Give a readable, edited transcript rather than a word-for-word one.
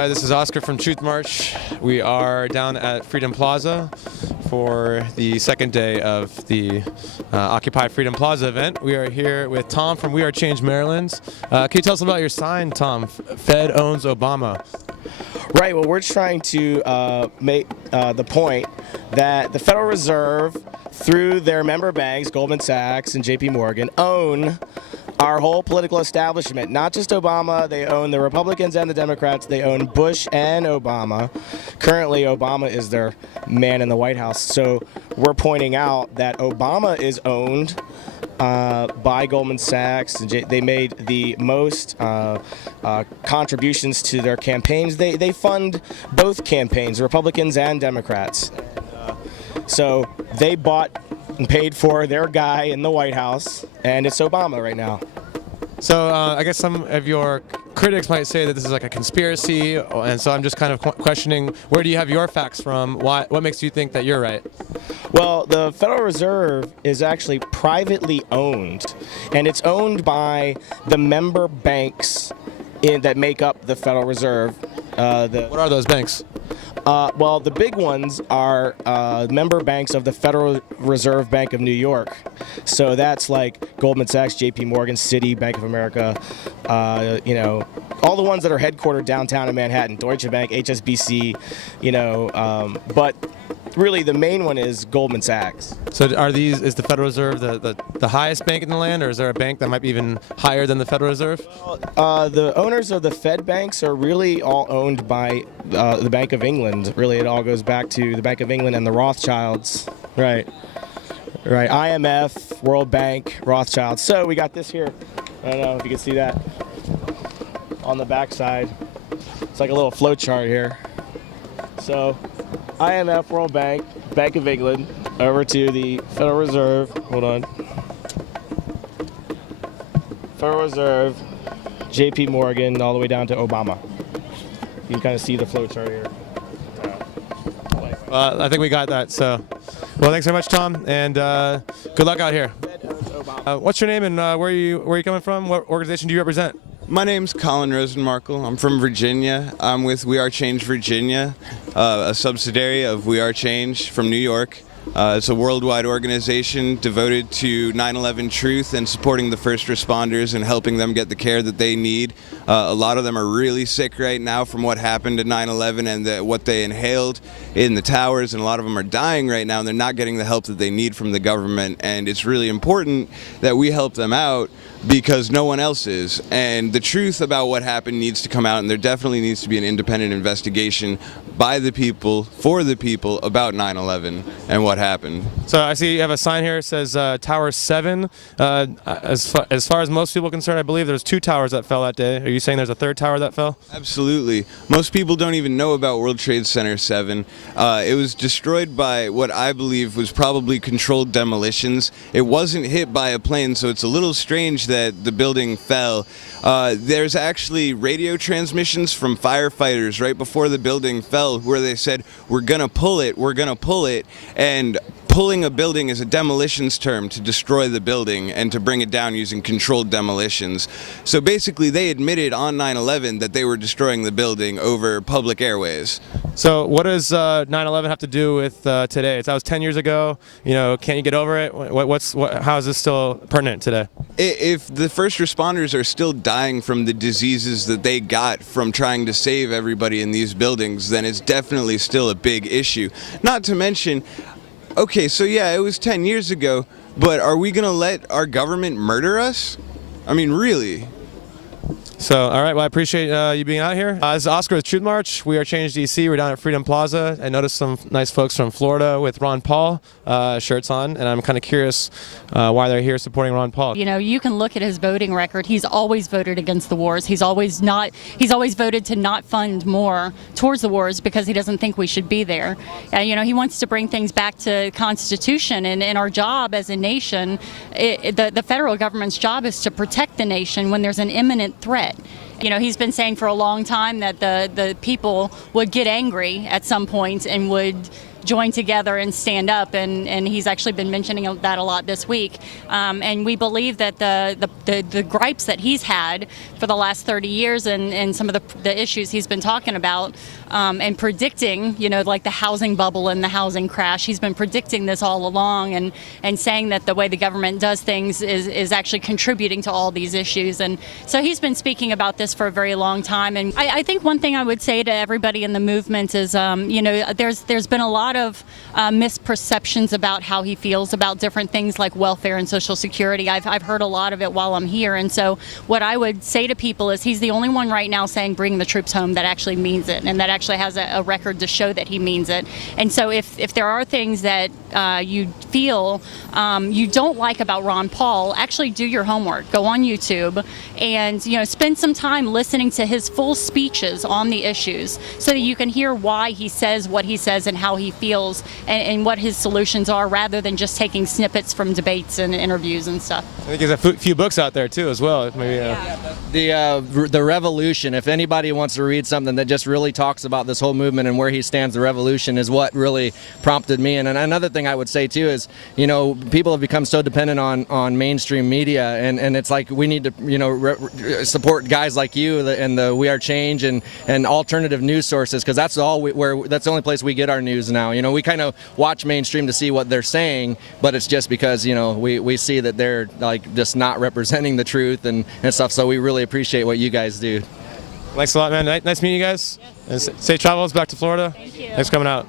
Hi, this is Oskar from Truth March. We are down at Freedom Plaza for the second day of the Occupy Freedom Plaza event. We are here with Tom from We Are Change Maryland. Can you tell us about your sign, Tom? Fed owns Obama. Right, well, we're trying to make the point that the Federal Reserve, through their member banks, Goldman Sachs and JP Morgan, own our whole political establishment. Not just Obama, they own the Republicans and the Democrats, they own Bush and Obama. Currently, Obama is their man in the White House. So we're pointing out that Obama is owned by Goldman Sachs. They made the most contributions to their campaigns. They fund both campaigns, Republicans and Democrats. So they bought and paid for their guy in the White House, and it's Obama right now. So I guess some of your critics might say that this is like a conspiracy, and so I'm just kind of questioning, where do you have your facts from? What makes you think that you're right? Well, the Federal Reserve is actually privately owned, and it's owned by the member banks that make up the Federal Reserve. What are those banks? Well, the big ones are member banks of the Federal Reserve Bank of New York. So that's like Goldman Sachs, JP Morgan, Citi, Bank of America, all the ones that are headquartered downtown in Manhattan, Deutsche Bank, HSBC, but really the main one is Goldman Sachs. So is the Federal Reserve the highest bank in the land, or is there a bank that might be even higher than the Federal Reserve? The owners of the Fed banks are really all owned by the Bank of England. Really, it all goes back to the Bank of England and the Rothschilds. Right. IMF, World Bank, Rothschilds. So we got this here. I don't know if you can see that on the back side. It's like a little flow chart here. So IMF, World Bank, Bank of England, over to the Federal Reserve. Hold on. Federal Reserve, JP Morgan, all the way down to Obama. You can kind of see the flow chart here. I think we got that. So, well, thanks very much, Tom, and good luck out here. What's your name and where are you coming from? What organization do you represent? My name's Colin Rosenmarkle. I'm from Virginia. I'm with We Are Change Virginia, a subsidiary of We Are Change from New York. It's a worldwide organization devoted to 9/11 truth and supporting the first responders and helping them get the care that they need. A lot of them are really sick right now from what happened at 9/11 and what they inhaled in the towers, and a lot of them are dying right now and they're not getting the help that they need from the government. And it's really important that we help them out because no one else is. And the truth about what happened needs to come out, and there definitely needs to be an independent investigation by the people, for the people, about 9/11 and what happened. So I see you have a sign here that says Tower 7. As far as most people are concerned, I believe there's 2 towers that fell that day. Are you saying there's a 3rd tower that fell? Absolutely. Most people don't even know about World Trade Center 7. It was destroyed by what I believe was probably controlled demolitions. It wasn't hit by a plane, so it's a little strange that the building fell. There's actually radio transmissions from firefighters right before the building fell where they said, we're gonna pull it, and pulling a building is a demolitions term to destroy the building and to bring it down using controlled demolitions. So basically they admitted on 9/11 that they were destroying the building over public airways. So what does 9/11 have to do with today? That was 10 years ago. Can't you get over it? How is this still pertinent today? If the first responders are still dying from the diseases that they got from trying to save everybody in these buildings, then it's definitely still a big issue. Not to mention, okay, so yeah, it was 10 years ago, but are we going to let our government murder us? I mean, really? So, all right, well, I appreciate you being out here. This is Oskar with Truth March. We Are Change DC. We're down at Freedom Plaza. I noticed some nice folks from Florida with Ron Paul shirts on, and I'm kind of curious why they're here supporting Ron Paul. You can look at his voting record. He's always voted against the wars. He's always voted to not fund more towards the wars because he doesn't think we should be there. He wants to bring things back to Constitution, and our job as a nation, the federal government's job is to protect the nation when there's an imminent threat. He's been saying for a long time that the people would get angry at some point and would join together and stand up, and he's actually been mentioning that a lot this week. And we believe that the gripes that he's had for the last 30 years and some of the issues he's been talking about and predicting, like the housing bubble and the housing crash, he's been predicting this all along and saying that the way the government does things is actually contributing to all these issues. And so he's been speaking about this for a very long time. And I think one thing I would say to everybody in the movement is, there's been a lot of misperceptions about how he feels about different things like welfare and Social Security. I've heard a lot of it while I'm here. And so what I would say to people is he's the only one right now saying bring the troops home that actually means it, and that actually has a record to show that he means it. And so if there are things that you feel you don't like about Ron Paul, actually do your homework. Go on YouTube and spend some time listening to his full speeches on the issues so that you can hear why he says what he says and how he feels and what his solutions are, rather than just taking snippets from debates and interviews and stuff. I think there's a few books out there too as well. Maybe. The Revolution, if anybody wants to read something that just really talks about this whole movement and where he stands, the Revolution is what really prompted me. And another thing I would say too is, people have become so dependent on mainstream media, and it's like we need to, support guys like you and the We Are Change and alternative news sources, because that's that's the only place we get our news now. We kind of watch mainstream to see what they're saying, but it's just because we see that they're like just not representing the truth and stuff. So we really appreciate what you guys do. Thanks a lot, man. Nice meeing you guys. Yes. And safe travels back to Florida. Thank you. Thanks for coming out.